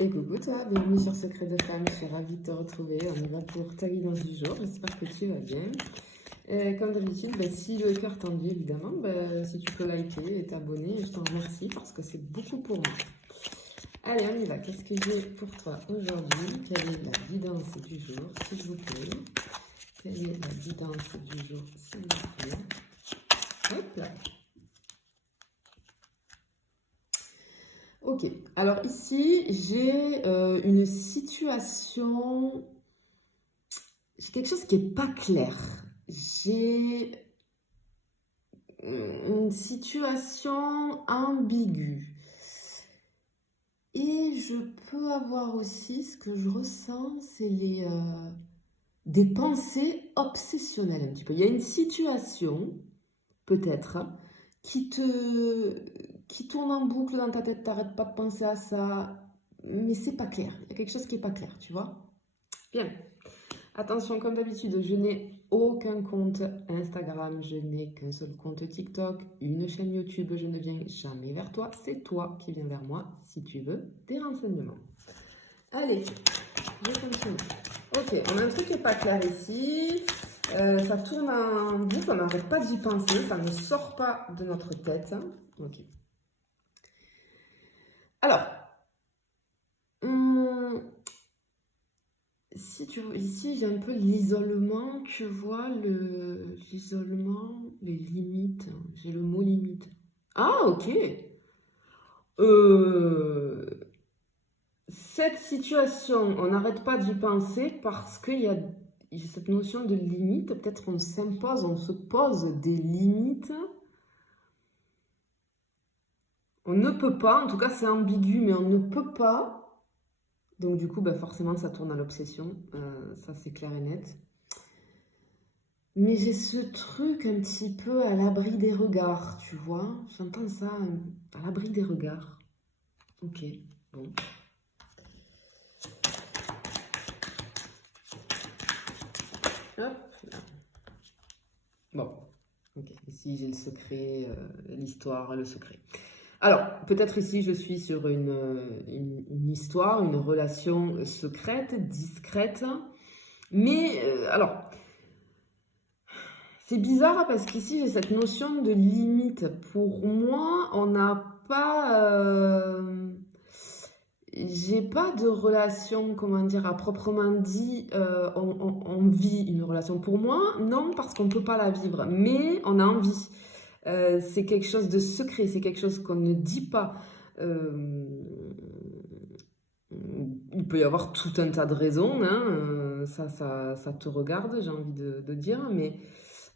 Et coucou toi, bienvenue sur Secret de Femme, je suis ravie de te retrouver. On y va pour ta guidance du jour, j'espère que tu vas bien. Comme d'habitude, si le cœur t'en dit évidemment, si tu peux liker et t'abonner, je t'en remercie parce que c'est beaucoup pour moi. Allez, on y va, qu'est-ce que j'ai pour toi aujourd'hui? Quelle est la guidance du jour, s'il vous plaît? Quelle est la guidance du jour, s'il vous plaît? Hop là. Ok, alors ici j'ai une situation, j'ai quelque chose qui n'est pas clair. J'ai une situation ambiguë. Et je peux avoir aussi, ce que je ressens, c'est des pensées obsessionnelles un petit peu. Il y a une situation, peut-être, qui tourne en boucle dans ta tête, t'arrêtes pas de penser à ça, mais c'est pas clair. Il y a quelque chose qui est pas clair, tu vois. Bien. Attention, comme d'habitude, je n'ai aucun compte Instagram, je n'ai qu'un seul compte TikTok, une chaîne YouTube, je ne viens jamais vers toi, c'est toi qui viens vers moi si tu veux des renseignements. Allez, je continue. Ok, on a un truc qui n'est pas clair ici. Ça tourne en boucle, on n'arrête pas d'y penser, ça ne sort pas de notre tête. Ok. Alors, si tu vois, ici j'ai un peu l'isolement, tu vois, l'isolement, les limites. J'ai le mot limite. Ah, ok. Cette situation, on n'arrête pas d'y penser parce qu'il y a cette notion de limite. Peut-être on s'impose, on se pose des limites. On ne peut pas, en tout cas c'est ambigu, mais on ne peut pas. Donc du coup, forcément, ça tourne à l'obsession. Ça, c'est clair et net. Mais j'ai ce truc un petit peu à l'abri des regards, tu vois. J'entends ça, à l'abri des regards. Ok, bon. Hop là. Bon, ok. Ici, j'ai le secret, l'histoire, le secret. Alors, peut-être ici, je suis sur une histoire, une relation secrète, discrète. Mais, alors, c'est bizarre parce qu'ici, j'ai cette notion de limite. Pour moi, on n'a pas... j'ai pas de relation, comment dire, à proprement dit, on vit une relation. Pour moi, non, parce qu'on ne peut pas la vivre, mais on a envie. C'est quelque chose de secret, c'est quelque chose qu'on ne dit pas. Il peut y avoir tout un tas de raisons, hein, ça te regarde, j'ai envie de dire, mais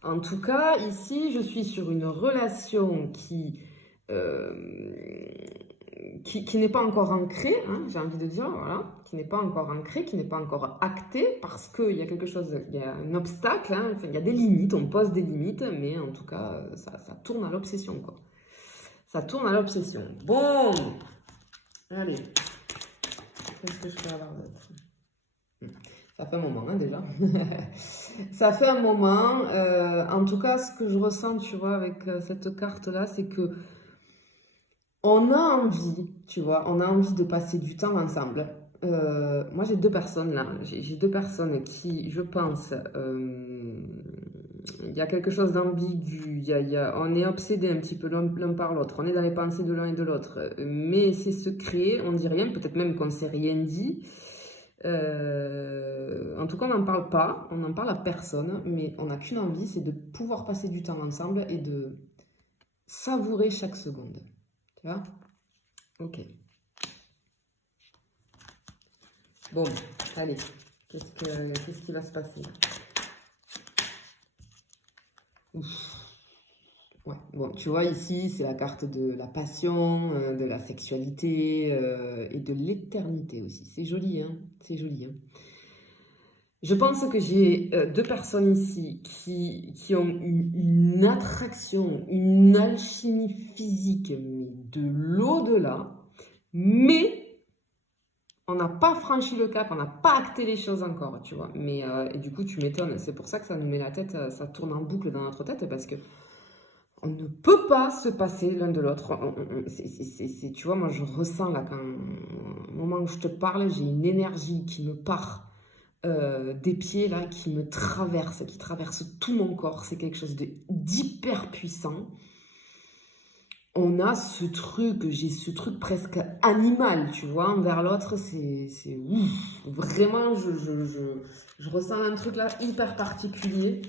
en tout cas, ici, je suis sur une relation euh, qui n'est pas encore ancrée, hein, j'ai envie de dire, voilà, qui n'est pas encore ancrée, qui n'est pas encore actée, parce qu'il y a quelque chose, il y a un obstacle, hein, enfin, il y a des limites, on pose des limites, mais en tout cas, ça tourne à l'obsession, quoi. Ça tourne à l'obsession. Bon, allez, qu'est-ce que je peux avoir d'autre? Ça fait un moment, hein, déjà. Ça fait un moment. En tout cas, ce que je ressens, tu vois, avec cette carte-là, c'est que on a envie, tu vois, on a envie de passer du temps ensemble. Moi, j'ai deux personnes là. J'ai deux personnes qui, je pense, il y a quelque chose d'ambigu. On est obsédé un petit peu l'un par l'autre. On est dans les pensées de l'un et de l'autre. Mais c'est secret, on dit rien. Peut-être même qu'on ne s'est rien dit. En tout cas, on n'en parle pas. On n'en parle à personne. Mais on n'a qu'une envie, c'est de pouvoir passer du temps ensemble et de savourer chaque seconde. Tu vois? Ok. Bon, allez. Qu'est-ce qui va se passer là? Ouf. Ouais, bon, tu vois, ici, c'est la carte de la passion, de la sexualité et de l'éternité aussi. C'est joli, hein? C'est joli, hein? Je pense que j'ai deux personnes ici qui ont une attraction, une alchimie physique, mais de l'au-delà. Mais on n'a pas franchi le cap, on n'a pas acté les choses encore, tu vois. Mais et du coup, tu m'étonnes. C'est pour ça que ça nous met la tête, ça tourne en boucle dans notre tête parce que on ne peut pas se passer l'un de l'autre. Tu vois, moi je ressens là quand Au moment où je te parle, j'ai une énergie qui me part des pieds, là, qui me traverse, qui traverse tout mon corps. C'est quelque chose d'hyper puissant. On a ce truc, j'ai ce truc presque animal, tu vois, envers l'autre, c'est ouf. Vraiment, je ressens un truc là hyper particulier.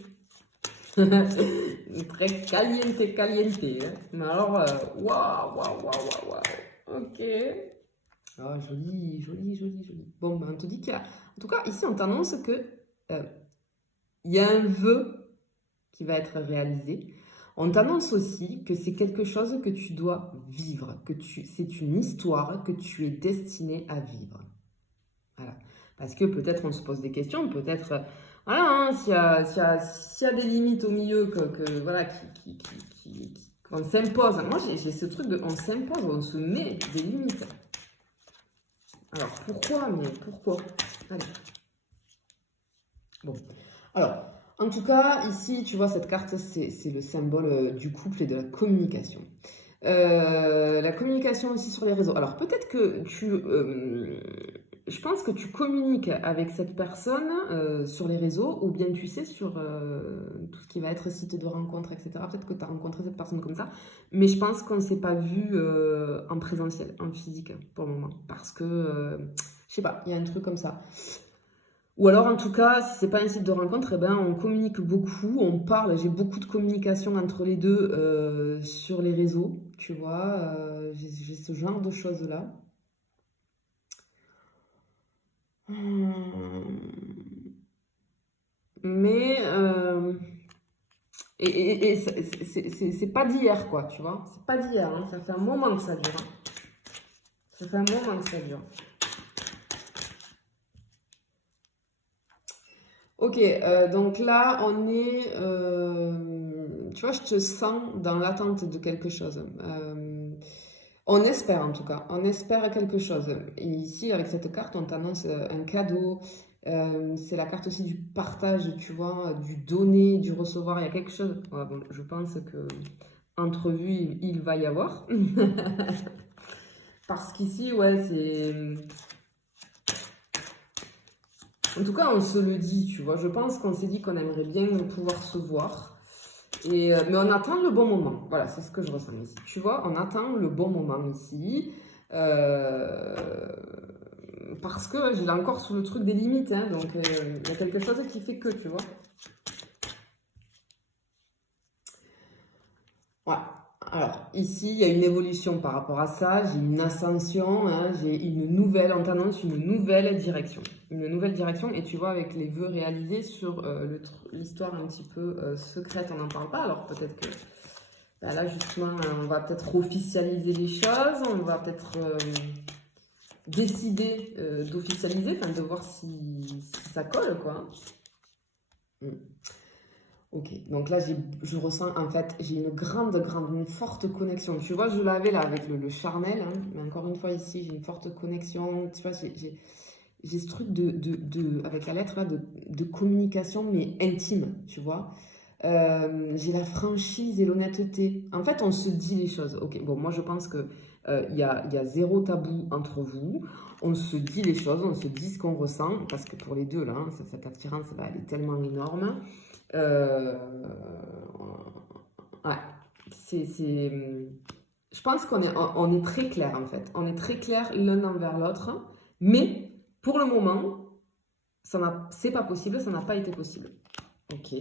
Très caliente, caliente. Hein. Mais alors, waouh, waouh, waouh, waouh, waouh. Ok. Ah, joli, joli, joli, joli. Bon, ben, on te dit qu'il y a... En tout cas, ici, on t'annonce que il y a un vœu qui va être réalisé. On t'annonce aussi que c'est quelque chose que tu dois vivre, c'est une histoire que tu es destiné à vivre. Voilà. Parce que peut-être on se pose des questions, peut-être, voilà, hein, s'il y a des limites au milieu voilà, qu'on s'impose. Moi, j'ai ce truc de, on s'impose, on se met des limites. Alors, pourquoi? Mais pourquoi? Allez. Bon. Alors, en tout cas, ici, tu vois, cette carte, c'est le symbole du couple et de la communication. La communication aussi sur les réseaux. Alors, peut-être que je pense que tu communiques avec cette personne sur les réseaux, ou bien tu sais, sur tout ce qui va être site de rencontre, etc. Peut-être que tu as rencontré cette personne comme ça, mais je pense qu'on ne s'est pas vu en présentiel, en physique, pour le moment. Parce que, je sais pas, il y a un truc comme ça. Ou alors, en tout cas, si c'est pas un site de rencontre, eh ben, on communique beaucoup, on parle. J'ai beaucoup de communication entre les deux sur les réseaux, tu vois. J'ai ce genre de choses-là. Mais c'est pas d'hier, quoi, tu vois. C'est pas d'hier, hein. Ça fait un moment que ça dure. Hein. Ça fait un moment que ça dure. Ok, donc là, on est... tu vois, je te sens dans l'attente de quelque chose. On espère en tout cas, on espère quelque chose. Et ici, avec cette carte, on t'annonce un cadeau. C'est la carte aussi du partage, tu vois, du donner, du recevoir. Il y a quelque chose. Ouais, bon, je pense que entrevue, il va y avoir. Parce qu'ici, ouais, c'est... En tout cas, on se le dit, tu vois. Je pense qu'on s'est dit qu'on aimerait bien pouvoir se voir. Mais on attend le bon moment. Voilà, c'est ce que je ressens ici. Tu vois, on attend le bon moment ici. Parce que j'ai encore sous le truc des limites. Hein, donc, il y a quelque chose qui fait que, tu vois. Voilà. Alors, ici, il y a une évolution par rapport à ça. J'ai une ascension. Hein, j'ai une nouvelle, on t'annonce une nouvelle direction. Une nouvelle direction. Et tu vois, avec les vœux réalisés sur l'histoire un petit peu secrète, on n'en parle pas. Alors, peut-être que bah là, justement, on va peut-être officialiser les choses. On va peut-être décider d'officialiser, enfin, de voir si ça colle, quoi. Ok, donc là, je ressens, en fait, j'ai une une forte connexion. Tu vois, je l'avais là avec le charnel, hein, mais encore une fois, ici, j'ai une forte connexion. Tu vois, j'ai ce truc avec la lettre là, de communication, mais intime, tu vois. J'ai la franchise et l'honnêteté. En fait, on se dit les choses. Ok, bon, moi, je pense que il y a zéro tabou entre vous. On se dit les choses, on se dit ce qu'on ressent, parce que pour les deux, là, hein, cette attirance, là, elle est tellement énorme. Ouais, je pense on est très clair en fait. On est très clair l'un envers l'autre. Mais pour le moment, c'est pas possible, ça n'a pas été possible. Ok.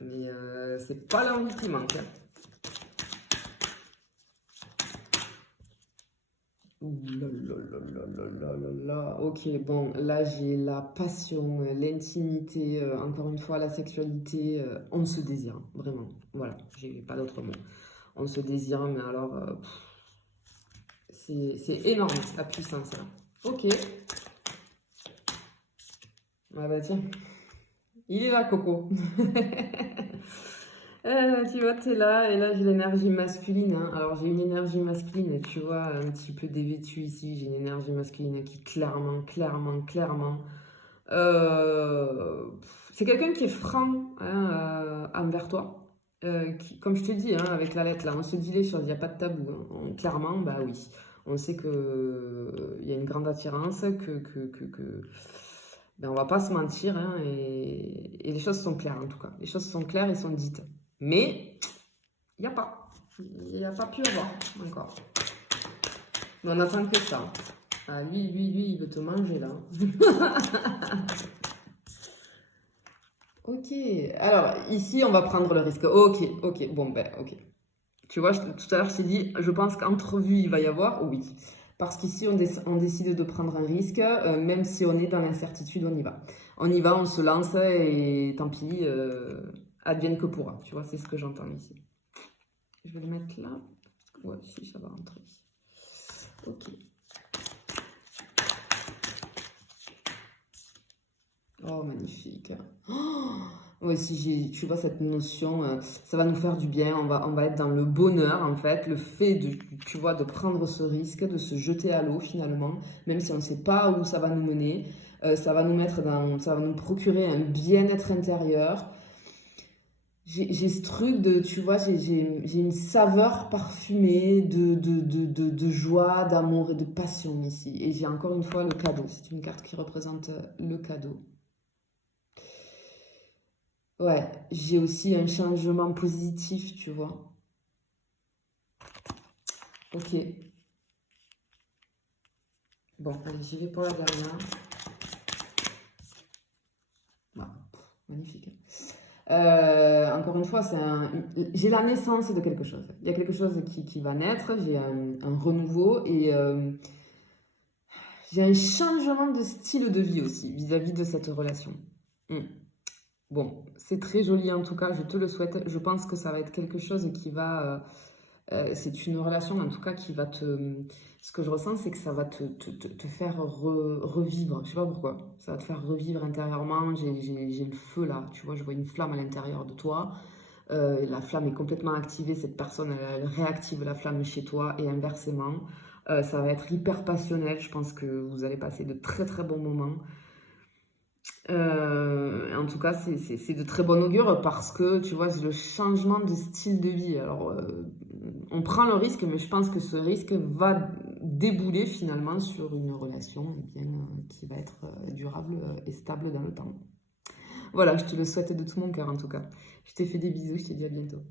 Mais c'est pas l'envie qui manque. Hein. Ouh là là là là là là là. Ok, bon, là j'ai la passion, l'intimité, encore une fois la sexualité, on se désire, vraiment. Voilà, j'ai pas d'autre mot. On se désire, mais alors, c'est énorme la puissance là. Ok. Ah bah tiens, il est là Coco. Tu vois, t'es là, et là j'ai l'énergie masculine. Hein. Alors j'ai une énergie masculine, tu vois, un petit peu dévêtue ici. J'ai une énergie masculine qui clairement, c'est quelqu'un qui est franc hein, envers toi. Comme je te dis, hein, avec la lettre là, on se dit les choses, il n'y a pas de tabou. Hein. Clairement, bah oui, on sait qu'il y a une grande grande attirance, ben, on va pas se mentir, hein, et les choses sont claires en tout cas. Les choses sont claires et sont dites. Mais il n'y a pas. Il n'y a pas pu avoir encore. Mais on attend que ça. Ah, lui, il veut te manger là. Ok. Alors, ici, on va prendre le risque. Ok. Bon, ben, ok. Tu vois, tout à l'heure, je t'ai dit, je pense qu'entrevue, il va y avoir. Oui. Parce qu'ici, on décide de prendre un risque, même si on est dans l'incertitude, on y va. On y va, on se lance et tant pis, advienne que pourra. Tu vois, c'est ce que j'entends ici. Je vais le mettre là. Ouais, si, ça va rentrer. Ok. Oh, magnifique. Oh, ouais, si tu vois cette notion, ça va nous faire du bien, on va être dans le bonheur en fait, le fait de, tu vois, de prendre ce risque, de se jeter à l'eau finalement, même si on ne sait pas où ça va nous mener, ça va nous mettre dans, ça va nous procurer un bien-être intérieur. J'ai ce truc de, tu vois, j'ai une saveur parfumée de joie, d'amour et de passion ici. Et j'ai encore une fois le cadeau, c'est une carte qui représente le cadeau. Ouais, j'ai aussi un changement positif, tu vois. Ok. Bon, allez, j'y vais pour la dernière. Voilà, magnifique. Encore une fois, j'ai la naissance de quelque chose. Il y a quelque chose qui va naître, j'ai un renouveau et j'ai un changement de style de vie aussi vis-à-vis de cette relation. Hmm. Bon, c'est très joli en tout cas, je te le souhaite. Je pense que ça va être quelque chose qui va... c'est une relation en tout cas qui va te... Ce que je ressens, c'est que ça va te faire revivre. Je sais pas pourquoi. Ça va te faire revivre intérieurement. J'ai le feu là, tu vois, je vois une flamme à l'intérieur de toi. La flamme est complètement activée. Cette personne, elle réactive la flamme chez toi et inversement. Ça va être hyper passionnel. Je pense que vous allez passer de très très bons moments. En tout cas, c'est de très bon augure parce que, tu vois, c'est le changement de style de vie. Alors, on prend le risque, mais je pense que ce risque va débouler finalement sur une relation eh bien, qui va être durable et stable dans le temps. Voilà, je te le souhaite de tout mon cœur en tout cas. Je t'ai fait des bisous, je te dis à bientôt.